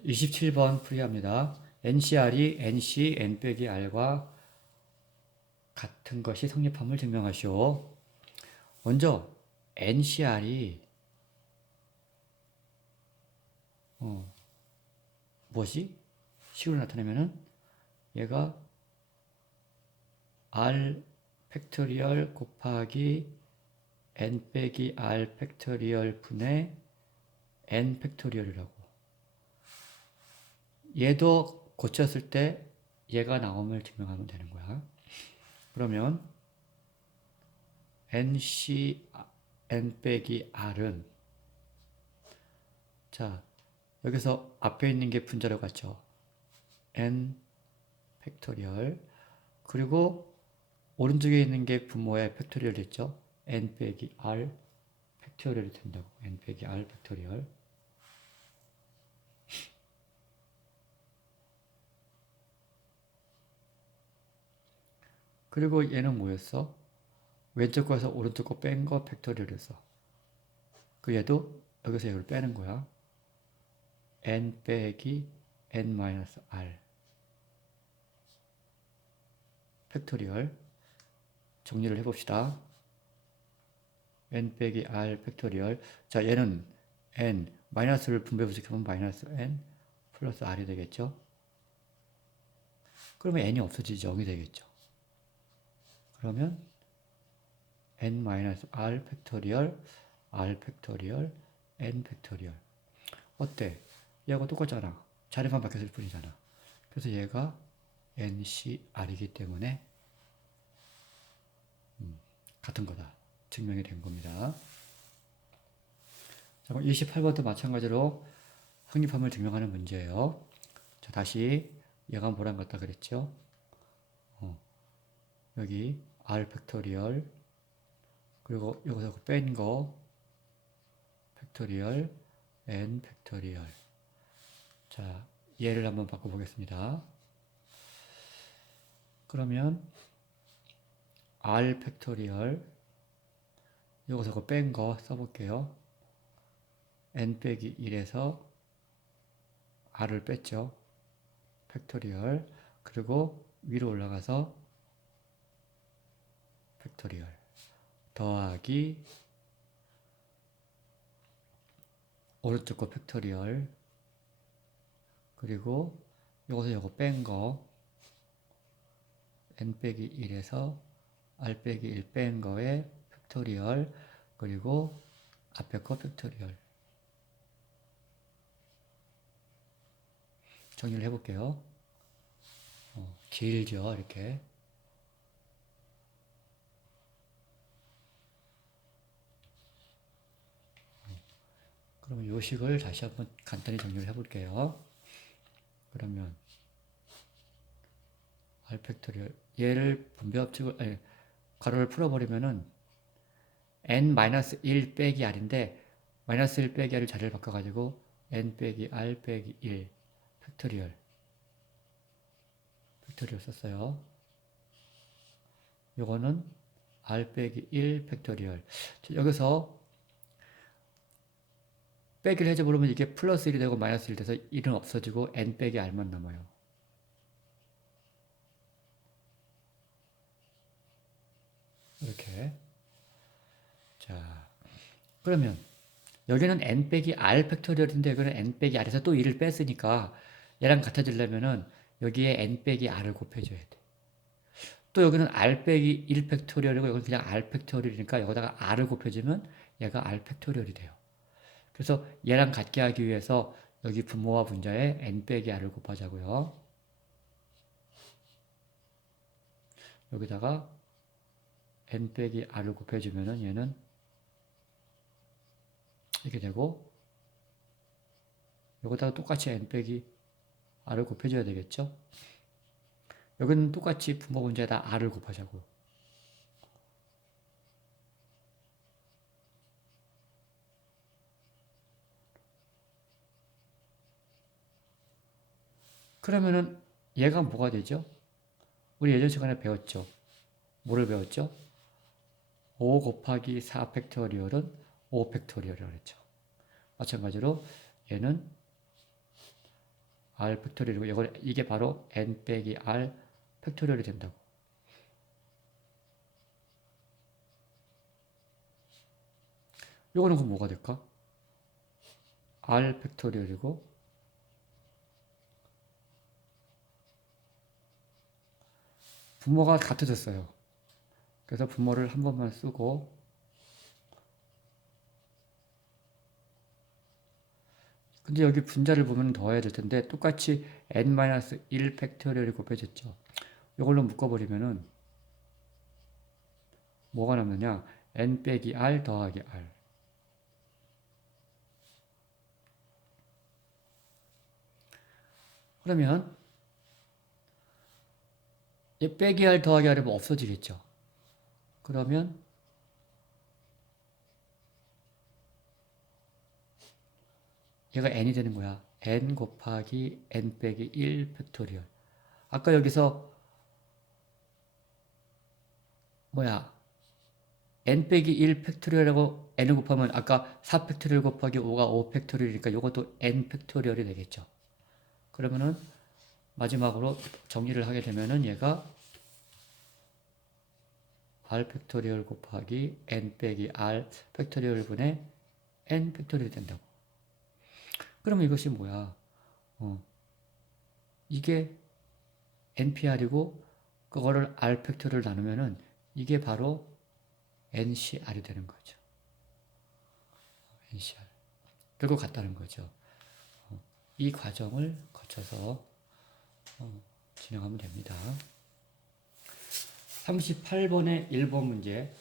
27번 풀이합니다. NCR이 NC, N 빼기 R과 같은 것이 성립함을 증명하시오. 먼저 NCR이 뭐지? 식으로 나타내면은 얘가 R 팩토리얼 곱하기 N 빼기 R 팩토리얼 분의 N 팩토리얼이라고. 얘도 고쳤을 때 얘가 나옴을 증명하면 되는 거야. 그러면 NC N 빼기 R은 자 여기서 앞에 있는 게 분자로 같죠. N 팩토리얼 그리고 오른쪽에 있는 게 분모의 팩토리얼 됐죠. N 빼기 R 팩토리얼이 된다고. N 빼기 R 팩토리얼. 그리고 얘는 뭐였어? 왼쪽 거에서 오른쪽 거 뺀 거 팩토리얼이었어. 그 얘도 여기서 이걸 빼는 거야. N 빼기 N 마이너스 R 팩토리얼. 정리를 해봅시다. N 빼기 R 팩토리얼. 자, 얘는 N, 마이너스를 분배 부식하면 마이너스 N 플러스 R이 되겠죠? 그러면 N이 없어지죠. 0이 되겠죠. 그러면 N 마이너스 R 팩토리얼, R 팩토리얼, N 팩토리얼. 어때? 얘하고 똑같잖아. 자리만 바뀌었을 뿐이잖아. 그래서 얘가 NCR이기 때문에 같은 거다. 증명이 된 겁니다. 자, 28번도 마찬가지로 확립함을 증명하는 문제예요. 자, 다시 얘가 뭐랑 같다 그랬죠? 여기 R 팩토리얼 그리고 여기서 뺀 거 팩토리얼 N 팩토리얼. 자, 얘를 한번 바꿔보겠습니다. 그러면 R 팩토리얼 여기서 뺀 거 써볼게요. N 빼기 1에서 R을 뺐죠. 팩토리얼 그리고 위로 올라가서 팩토리얼 더하기 오른쪽 거 팩토리얼 그리고 여기서 요거 뺀 거 N 빼기 1에서 R 빼기 1 뺀 거에 팩토리얼 그리고 앞에 거 팩토리얼. 정리를 해볼게요. 길죠 이렇게. 그러면 요식을 다시 한번 간단히 정리를 해볼게요. 그러면 R 팩토리얼 얘를 분배합칙을 아니 괄호를 풀어버리면은 n-1 빼기 r인데 마이너스 1 빼기 r을 자리를 바꿔가지고 n 빼기 r 빼기 1 팩토리얼 썼어요. 요거는 r 빼기 1 팩토리얼. 여기서 빼기를 해줘버리면 이게 플러스 1이 되고 마이너스 1이 돼서 1은 없어지고 n 빼기 r만 남아요. 이렇게. 자, 그러면 여기는 n 빼기 r 팩토리얼인데 여기는 n 빼기 r에서 또 1을 뺐으니까 얘랑 같아지려면은 여기에 n 빼기 r을 곱해줘야 돼. 또 여기는 r 빼기 1 팩토리얼이고 여기는 그냥 r 팩토리얼이니까 여기다가 r을 곱해주면 얘가 r 팩토리얼이 돼요. 그래서 얘랑 같게 하기 위해서 여기 분모와 분자에 n 빼기 r을 곱하자고요. 여기다가 n 빼기 r을 곱해주면은 얘는 이렇게 되고 여기다가 똑같이 n 빼기 r을 곱해줘야 되겠죠? 여기는 똑같이 분모 분자에다 r을 곱하자고. 그러면은 얘가 뭐가 되죠? 우리 예전 시간에 배웠죠? 뭐를 배웠죠? 5 곱하기 4 팩토리얼은 5 팩토리얼이라고 했죠. 마찬가지로 얘는 r 팩토리얼이고 이게 바로 n 빼기 r 팩토리얼이 된다고. 요거는 그럼 뭐가 될까? r 팩토리얼이고 분모가 같아졌어요. 그래서 분모를 한 번만 쓰고 근데 여기 분자를 보면 더해야 될 텐데 똑같이 n-1 팩토리얼이 곱해졌죠. 이걸로 묶어버리면은 뭐가 남느냐? n 빼기 r 더하기 r. 그러면 이 빼기 r 더하기 r이 없어지겠죠. 그러면 얘가 n이 되는 거야. n 곱하기 n 빼기 1 팩토리얼. 아까 여기서 n 빼기 1 팩토리얼하고 n을 곱하면 아까 4 팩토리얼 곱하기 5가 5 팩토리얼이니까 이것도 n 팩토리얼이 되겠죠. 그러면은 마지막으로 정리를 하게 되면은 얘가 r 팩토리얼 곱하기 n 빼기 r 팩토리얼 분의 n 팩토리얼이 된다고. 그러면 이것이 뭐야? 이게 npr이고 그거를 r 팩토리얼 나누면은 이게 바로 ncr이 되는 거죠. ncr. 결국 같다는 거죠. 이 과정을 거쳐서 진행하면 됩니다. 38번의 1번 문제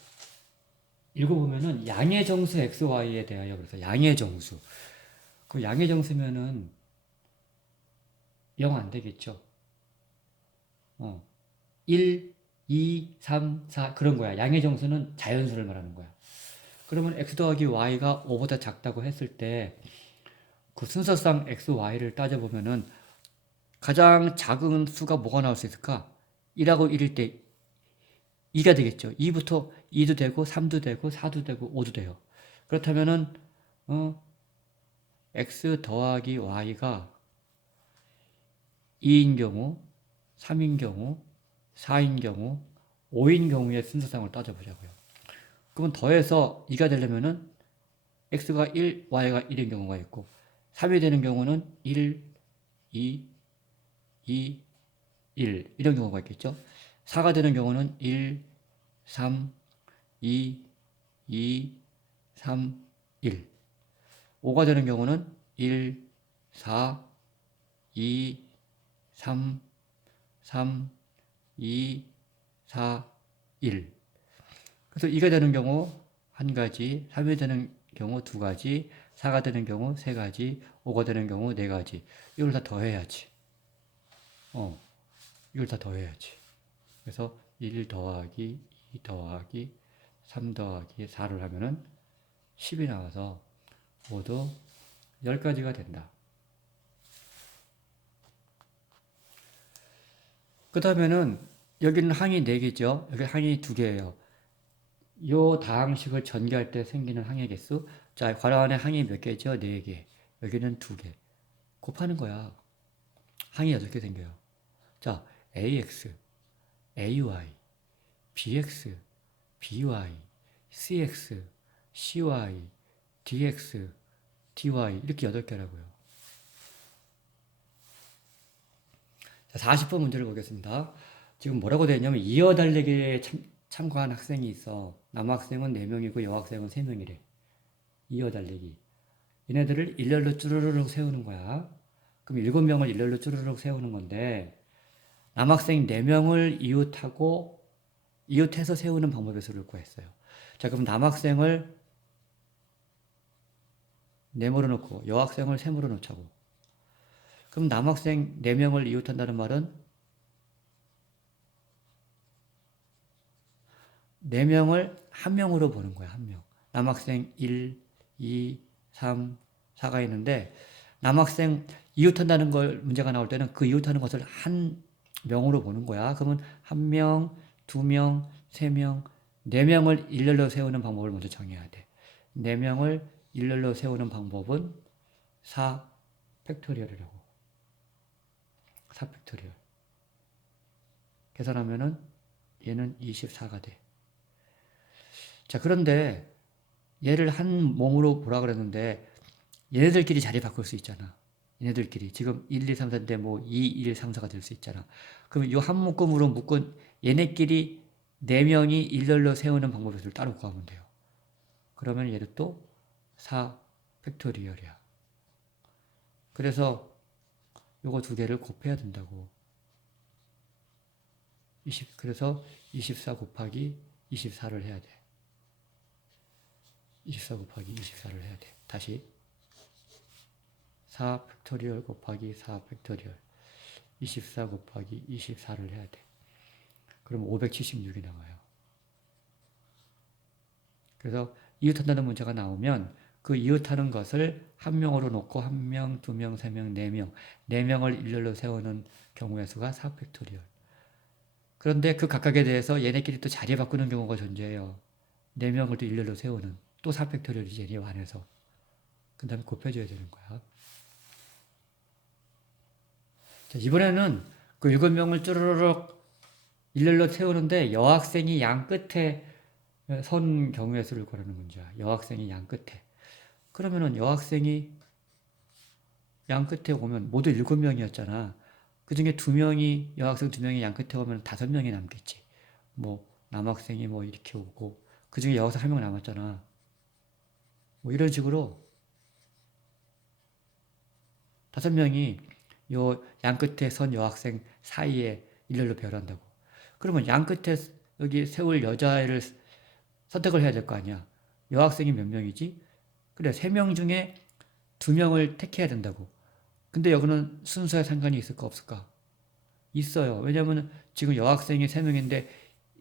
읽어보면은 양의 정수 xy에 대하여 그래서 양의 정수 그 양의 정수면은 0 안 되겠죠. 1, 2, 3, 4 그런 거야. 양의 정수는 자연수를 말하는 거야. 그러면 x 더하기 y가 5보다 작다고 했을 때 그 순서상 x, y를 따져보면은 가장 작은 수가 뭐가 나올 수 있을까? 1하고 1일 때 2가 되겠죠. 2부터 2도 되고 3도 되고 4도 되고 5도 돼요. 그렇다면은 x 더하기 y가 2인 경우, 3인 경우, 4인 경우, 5인 경우의 순서상을 따져보자고요. 그러면 더해서 2가 되려면은 x가 1, y가 1인 경우가 있고 3이 되는 경우는 1, 2, 2, 1 이런 경우가 있겠죠. 4가 되는 경우는 1, 3, 2, 2, 3, 1 5가 되는 경우는 1, 4, 2, 3, 3, 2, 4, 1 그래서 2가 되는 경우 한 가지, 3이 되는 경우 두 가지, 4가 되는 경우 세 가지, 5가 되는 경우 네 가지 이걸 다 더해야지. 이걸 다 더해야지. 그래서 1 더하기 2 더하기 3 더하기 4를 하면은 10이 나와서 모두 10가지가 된다. 그 다음에는 여기는 항이 4개죠. 여기 항이 2개예요. 요 다항식을 전개할 때 생기는 항의 개수. 자, 괄호 안에 항이 몇 개죠? 4개. 여기는 2개. 곱하는 거야. 항이 8개 생겨요. 자, ax, ay, bx, by, cx, cy, dx, dy 이렇게 8개라고요. 자, 40번 문제를 보겠습니다. 지금 뭐라고 되어 있냐면 이어 달리기에 참가한 학생이 있어. 남학생은 4명이고 여학생은 3명이래. 이어 달리기. 얘네들을 일렬로 쭈르륵 세우는 거야. 그럼 7명을 일렬로 쭈르륵 세우는 건데 남학생 4명을 이웃해서 세우는 방법의 수를 구했어요. 자, 그럼 남학생을 4모로 놓고 여학생을 3모로 놓자고. 그럼 남학생 4명을 이웃한다는 말은 4명을 한 명으로 보는 거야, 한 명. 남학생 1, 2, 3, 4가 있는데 남학생 이웃한다는 걸 문제가 나올 때는 그 이웃하는 것을 한 명으로 보는 거야. 그러면 1명, 2명, 3명, 4명을 일렬로 세우는 방법을 먼저 정해야 돼. 4명을 일렬로 세우는 방법은 4 팩토리얼이라고. 4 팩토리얼. 계산하면은 얘는 24가 돼. 자, 그런데 얘를 한 몸으로 보라 그랬는데 얘네들끼리 자리 바꿀 수 있잖아. 얘네들끼리. 지금 1, 2, 3, 4인데 뭐 2, 1, 3, 4가 될 수 있잖아. 그럼 이 한 묶음으로 묶은 얘네끼리 4명이 일렬로 세우는 방법을 따로 구하면 돼요. 그러면 얘를 또 4 팩토리얼이야. 그래서 요거 두 개를 곱해야 된다고. 그래서 24 곱하기 24를 해야 돼. 24 곱하기 24를 해야 돼. 다시 4 팩토리얼 곱하기 4 팩토리얼 24 곱하기 24를 해야 돼. 그럼 576이 나와요. 그래서 이웃한다는 문제가 나오면 그 이웃하는 것을 한 명으로 놓고 한 명, 두 명, 세 명, 네 명, 네 명을 일렬로 세우는 경우의 수가 4 팩토리얼. 그런데 그 각각에 대해서 얘네끼리 또 자리 바꾸는 경우가 존재해요. 네 명을 또 일렬로 세우는 또 4 팩토리얼이지 얘네 안에서. 그 다음에 곱해줘야 되는 거야. 자, 이번에는 그 7명을 쭈르륵 일렬로 세우는데 여학생이 양 끝에 선 경우의 수를 구하는 문제야. 여학생이 양 끝에. 그러면은 여학생이 양 끝에 오면 모두 7명이었잖아. 그 중에 2명이, 여학생 2명이 양 끝에 오면 5명이 남겠지. 뭐, 남학생이 뭐 이렇게 오고, 그 중에 여학생 1명 남았잖아. 뭐 이런 식으로 5명이 요 양 끝에 선 여학생 사이에 일렬로 배열한다고. 그러면 양 끝에 여기 세울 여자애를 선택을 해야 될 거 아니야. 여학생이 몇 명이지? 그래, 3명 중에 2명을 택해야 된다고. 근데 여기는 순서에 상관이 있을까 없을까? 있어요. 왜냐면 지금 여학생이 3명인데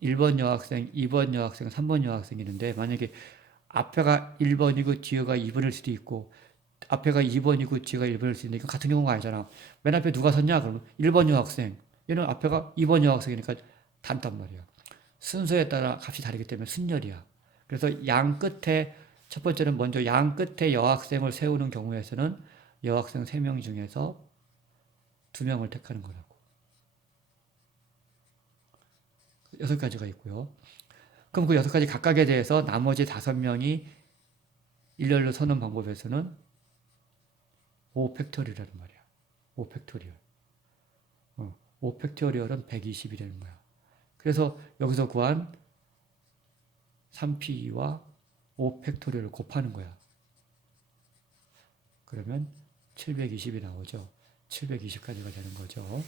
1번 여학생, 2번 여학생, 3번 여학생이 있는데 만약에 앞에가 1번이고 뒤에가 2번일 수도 있고 앞에가 2번이고 뒤에가 1번일 수도 있는데 이거 같은 경우가 아니잖아. 맨 앞에 누가 섰냐? 그러면 1번 여학생. 얘는 앞에가 2번 여학생이니까 닮단 말이야. 순서에 따라 값이 다르기 때문에 순열이야. 그래서 양 끝에 첫 번째는 먼저 양 끝에 여학생을 세우는 경우에서는 여학생 3명 중에서 2명을 택하는 거라고. 6가지가 있고요. 그럼 그 6가지 각각에 대해서 나머지 5명이 일렬로 서는 방법에서는 5팩토리얼이라는 말이야. 5팩토리얼. 5팩토리얼은 120이 되는 거야. 그래서 여기서 구한 3p와 5팩토리얼을 곱하는 거야. 그러면 720이 나오죠. 720까지가 되는 거죠.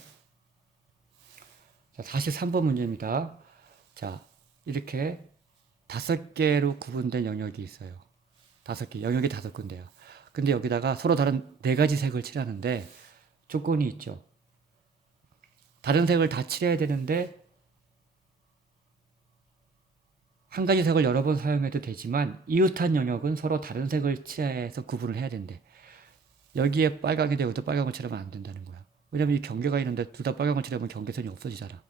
자, 43번 문제입니다. 자, 이렇게 5개로 구분된 영역이 있어요. 5개, 영역이 5군데요. 근데 여기다가 서로 다른 4가지 색을 칠하는데 조건이 있죠. 다른 색을 다 칠해야 되는데 한 가지 색을 여러 번 사용해도 되지만 이웃한 영역은 서로 다른 색을 칠해서 구분을 해야 된대. 여기에 빨강인데 여기도 빨강을 칠하면 안 된다는 거야. 왜냐면 이 경계가 있는데 둘 다 빨강을 칠하면 경계선이 없어지잖아.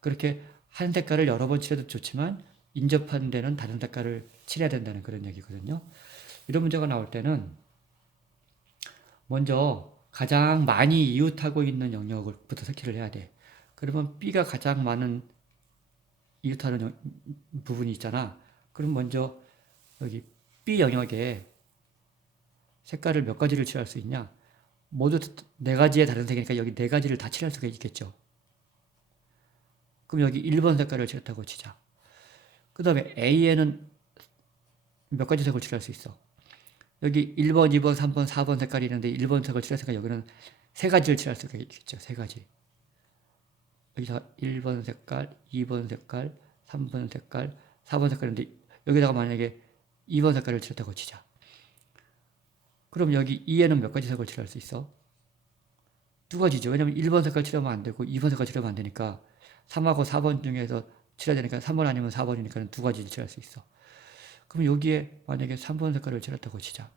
그렇게 한 색깔을 여러 번 칠해도 좋지만 인접한 데는 다른 색깔을 칠해야 된다는 그런 얘기거든요. 이런 문제가 나올 때는 먼저 가장 많이 이웃하고 있는 영역부터 색칠을 해야 돼. 그러면 B가 가장 많은 이웃하는 부분이 있잖아. 그럼 먼저 여기 B 영역에 색깔을 몇 가지를 칠할 수 있냐? 모두 4가지의 다른 색이니까 여기 4가지를 다 칠할 수가 있겠죠. 그럼 여기 1번 색깔을 칠했다고 치자. 그 다음에 A에는 몇 가지 색을 칠할 수 있어. 여기 1번, 2번, 3번, 4번 색깔이 있는데 1번 색을 칠했으니까 여기는 3가지를 칠할 수가 있겠죠. 3가지. 여기서 1번 색깔, 2번 색깔, 3번 색깔, 4번 색깔인데 여기다가 만약에 2번 색깔을 칠했다고 치자. 그럼 여기 2에는 몇 가지 색을 칠할 수 있어? 2가지죠. 왜냐면 1번 색깔 칠하면 안 되고 2번 색깔 칠하면 안 되니까 3하고 4번 중에서 칠해야 되니까 3번 아니면 4번이니까 2가지를 칠할 수 있어. 그럼 여기에 만약에 3번 색깔을 칠했다고 치자.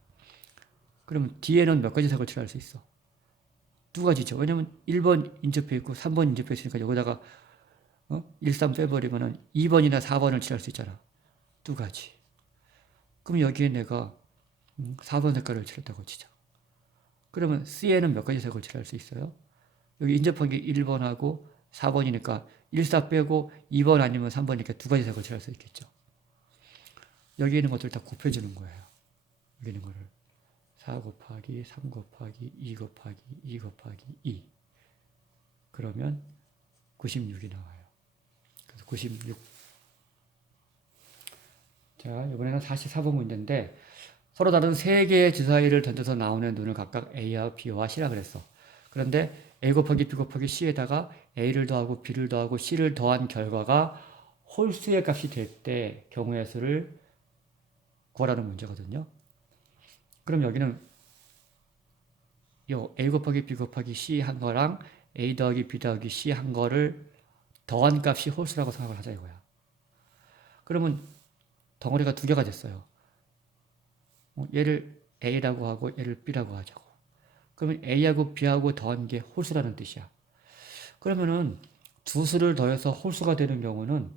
그러면 뒤에는 몇 가지 색을 칠할 수 있어? 2가지죠. 왜냐면 1번 인접해 있고 3번 인접해 있으니까 여기다가 1, 3 빼버리면은 2번이나 4번을 칠할 수 있잖아. 2가지. 그럼 여기에 내가 4번 색깔을 칠했다고 치자. 그러면 C에는 몇 가지 색을 칠할 수 있어요? 여기 인접한 게 1번하고 4번이니까 1, 4 빼고 2번 아니면 3번이니까 두 가지 색을 칠할 수 있겠죠. 여기 있는 것들 다 곱해주는 거예요. 여기 있는 거를 4 곱하기 3 곱하기 2 곱하기 2 곱하기 2 그러면 96이 나와요. 그래서 96. 자, 이번에는 44번 문제인데 서로 다른 세 개의 주사위를 던져서 나오는 눈을 각각 A와 B와 C라 그랬어. 그런데 A 곱하기 B 곱하기 C에다가 A를 더하고 B를 더하고 C를 더한 결과가 홀수의 값이 될 때 경우의 수를 구하라는 문제거든요. 그럼 여기는 요 A 곱하기 B 곱하기 C 한 거랑 A 더하기 B 더하기 C 한 거를 더한 값이 홀수라고 생각을 하자 이거야. 그러면 덩어리가 두 개가 됐어요. 얘를 A라고 하고 얘를 B라고 하자고. 그러면 A하고 B하고 더한 게 홀수라는 뜻이야. 그러면은 두 수를 더해서 홀수가 되는 경우는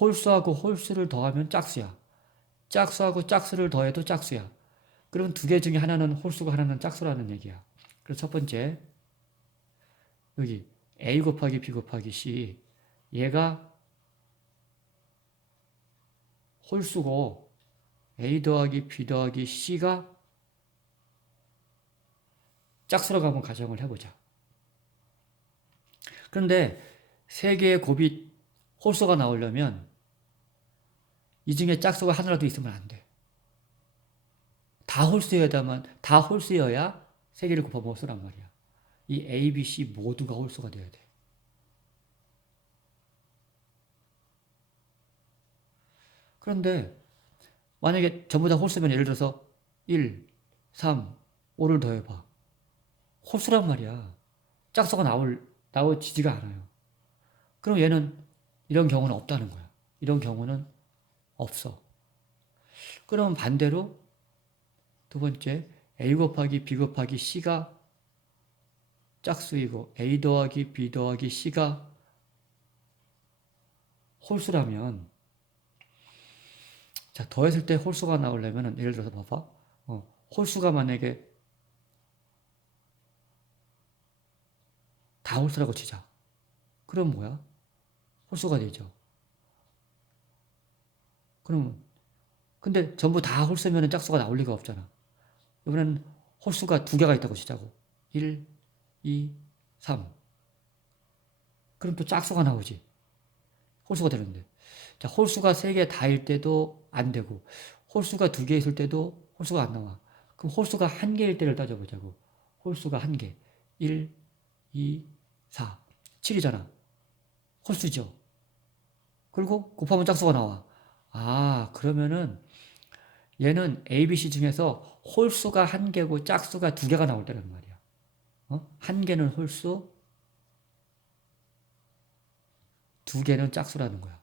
홀수하고 홀수를 더하면 짝수야. 짝수하고 짝수를 더해도 짝수야. 그러면 두 개 중에 하나는 홀수고 하나는 짝수라는 얘기야. 그래서 첫 번째 여기 A 곱하기 B 곱하기 C 얘가 홀수고 A 더하기 B 더하기 C가 짝수라고 한번 가정을 해보자. 그런데 세 개의 곱이 홀수가 나오려면 이 중에 짝수가 하나라도 있으면 안 돼. 다 홀수여야 세 개를 곱하면 홀수란 말이야. 이 A, B, C 모두가 홀수가 돼야 돼. 그런데 만약에 전부 다 홀수면 예를 들어서 1, 3, 5를 더해봐. 홀수란 말이야. 짝수가 나오지가 않아요. 그럼 얘는 이런 경우는 없다는 거야. 이런 경우는 없어. 그럼 반대로 두 번째 A 곱하기 B 곱하기 C가 짝수이고 A 더하기 B 더하기 C가 홀수라면 자 더했을 때 홀수가 나오려면 예를 들어서 봐봐. 홀수가 만약에 다 홀수라고 치자. 그럼 뭐야? 홀수가 되죠. 그럼 근데 전부 다 홀수면 짝수가 나올 리가 없잖아. 이번에는 홀수가 두 개가 있다고 치자고. 1, 2, 3. 그럼 또 짝수가 나오지. 홀수가 되는데. 자, 홀수가 세 개 다일 때도 안 되고, 홀수가 두 개 있을 때도 홀수가 안 나와. 그럼 홀수가 한 개일 때를 따져보자고. 홀수가 한 개. 1, 2, 4. 7이잖아. 홀수죠. 그리고 곱하면 짝수가 나와. 아, 그러면은 얘는 A, B, C 중에서 홀수가 한 개고 짝수가 두 개가 나올 때란 말이야. 한 개는 홀수, 두 개는 짝수라는 거야.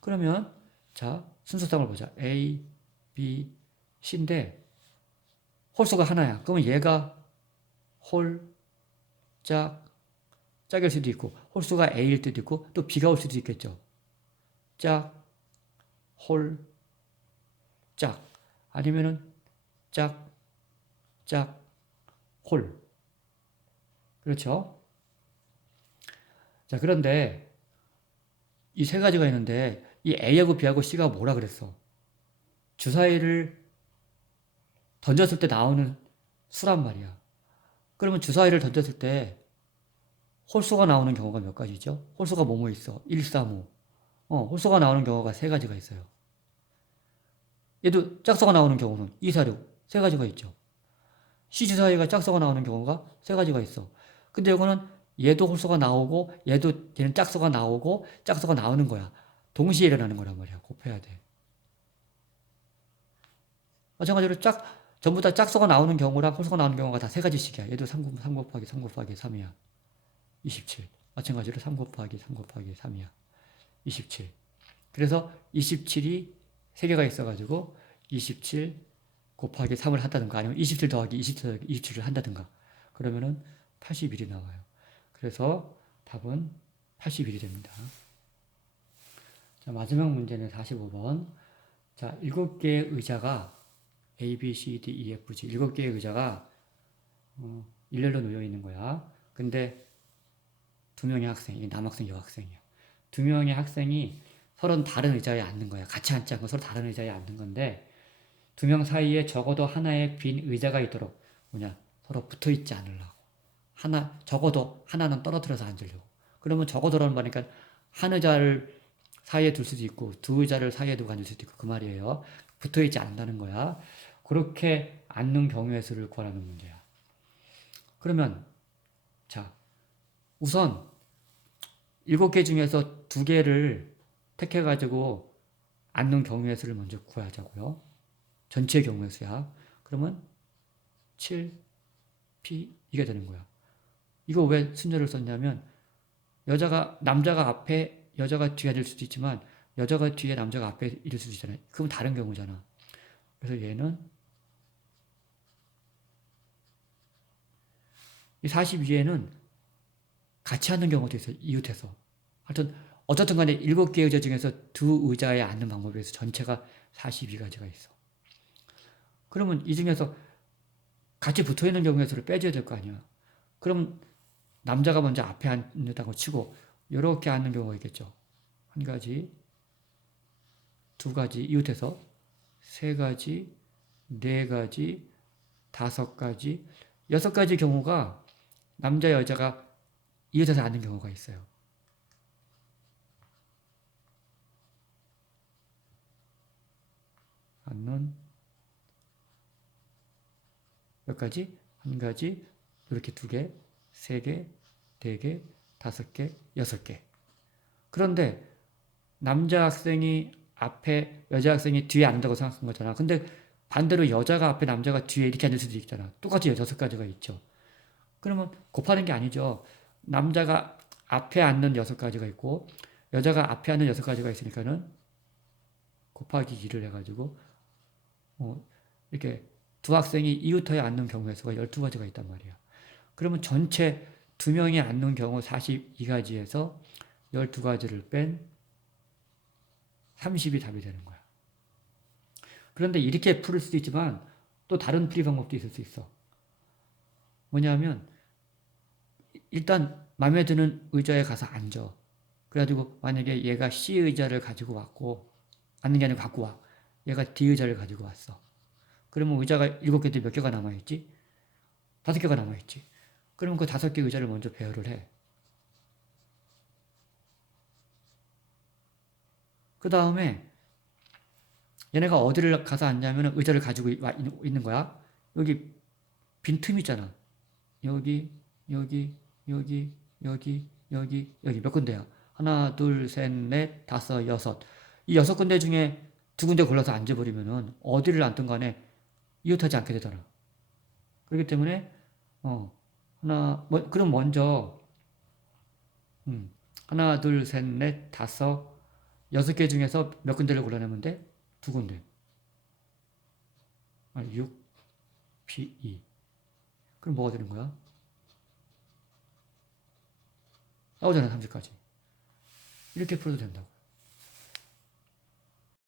그러면 자 순서상을 보자. A, B, C인데 홀수가 하나야. 그러면 얘가 홀, 짝, 짝일 수도 있고 홀수가 A일 수도 있고 또 B가 올 수도 있겠죠. 짝, 홀, 짝 아니면은 짝, 짝, 홀. 그렇죠? 자 그런데 이 세 가지가 있는데 이 A하고 B하고 C가 뭐라 그랬어? 주사위를 던졌을 때 나오는 수란 말이야. 그러면 주사위를 던졌을 때 홀수가 나오는 경우가 몇 가지죠? 홀수가 뭐뭐 있어? 1, 3, 5. 홀수가 나오는 경우가 세 가지가 있어요. 얘도 짝수가 나오는 경우는 2, 4, 6. 세 가지가 있죠. C 주사위가 짝수가 나오는 경우가 세 가지가 있어. 근데 이거는 얘도 홀수가 나오고 얘는 짝수가 나오고 짝수가 나오는 거야. 동시에 일어나는 거란 말이야. 곱해야 돼. 마찬가지로 전부 다 짝수가 나오는 경우랑 홀수가 나오는 경우가 다 세 가지씩이야. 얘도 3 곱하기 3 곱하기 3이야. 27. 마찬가지로 3 곱하기 3 곱하기 3이야. 27. 그래서 27이 3개가 있어가지고 27 곱하기 3을 한다든가 아니면 27 더하기 27 더하기 27을 한다든가 그러면은 81이 나와요. 그래서 답은 81이 됩니다. 자, 마지막 문제는 45번. 자, 7개의 의자가 A, B, C, D, E, F, G 7개의 의자가 일렬로 놓여 있는 거야. 근데 두 명의 학생, 이 남학생, 여학생이야. 두 명의 학생이 서로 다른 의자에 앉는 거야. 같이 앉지 않고 서로 다른 의자에 앉는 건데 두 명 사이에 적어도 하나의 빈 의자가 있도록 뭐냐 서로 붙어 있지 않으려고. 적어도 하나는 떨어뜨려서 앉으려고. 그러면 적어도라는 말이니까 한 의자를 사이에 둘 수도 있고 두 의자를 사이에 두고 앉을 수도 있고 그 말이에요. 붙어 있지 않는다는 거야. 그렇게 앉는 경우의 수를 구하라는 문제야. 그러면 자 우선 7개 중에서 2개를 택해가지고 앉는 경우의 수를 먼저 구하자고요. 전체 경우의 수야. 그러면 7, P 이게 되는 거야. 이거 왜 순서를 썼냐면 남자가 앞에 여자가 뒤에 앉을 수도 있지만 여자가 뒤에 남자가 앞에 있을 수도 있잖아요. 그건 다른 경우잖아. 그래서 얘는 이 42에는 같이 앉는 경우도 있어요. 이웃해서. 하여튼 어쨌든 간에 7개의 의자 중에서 2의자에 앉는 방법에 서 전체가 42가지가 있어. 그러면 이 중에서 같이 붙어있는 경우의 수를 빼줘야 될 거 아니야. 그럼 남자가 먼저 앞에 앉는다고 치고 이렇게 앉는 경우가 있겠죠. 한 가지, 2가지 이웃해서 3가지, 4가지, 5가지, 6가지 경우가 남자 여자가 이웃해서 앉는 경우가 있어요. 앉는 몇 가지? 한 가지, 이렇게 2개, 3개, 4개, 5개, 6개. 그런데 남자 학생이 앞에 여자 학생이 뒤에 앉는다고 생각한 거잖아. 근데 반대로 여자가 앞에 남자가 뒤에 이렇게 앉을 수도 있잖아. 똑같이 6가지가 있죠. 그러면 곱하는 게 아니죠. 남자가 앞에 앉는 6가지가 있고 여자가 앞에 앉는 6가지가 있으니까는 곱하기 2를 해가지고 이렇게 두 학생이 이웃터에 앉는 경우의 수가 12가지가 있단 말이야. 그러면 전체 2명이 앉는 경우 42가지에서 12가지를 뺀 30이 답이 되는 거야. 그런데 이렇게 풀 수도 있지만 또 다른 풀이 방법도 있을 수 있어. 뭐냐면 일단 마음에 드는 의자에 가서 앉아. 그래가지고 만약에 얘가 C 의자를 가지고 왔고 앉는 게 아니고 갖고 와. 얘가 D 의자를 가지고 왔어. 그러면 의자가 7개인데 몇 개가 남아있지? 5개가 남아있지. 그러면 그 5개 의자를 먼저 배열을 해. 그 다음에 얘네가 어디를 가서 앉냐면 의자를 가지고 있는 거야. 여기 빈틈 있잖아. 여기, 여기, 여기, 여기, 여기 몇 군데야? 하나, 둘, 셋, 넷, 다섯, 여섯. 이 6군데 중에 2군데 골라서 앉아버리면은 어디를 앉든 간에 이웃하지 않게 되잖아. 그렇기 때문에 그럼 먼저 하나, 둘, 셋, 넷, 다섯, 6개 중에서 몇 군데를 골라내면 돼? 2군데. 6, P, 2. 그럼 뭐가 되는 거야? 나오잖아, 30까지. 이렇게 풀어도 된다고.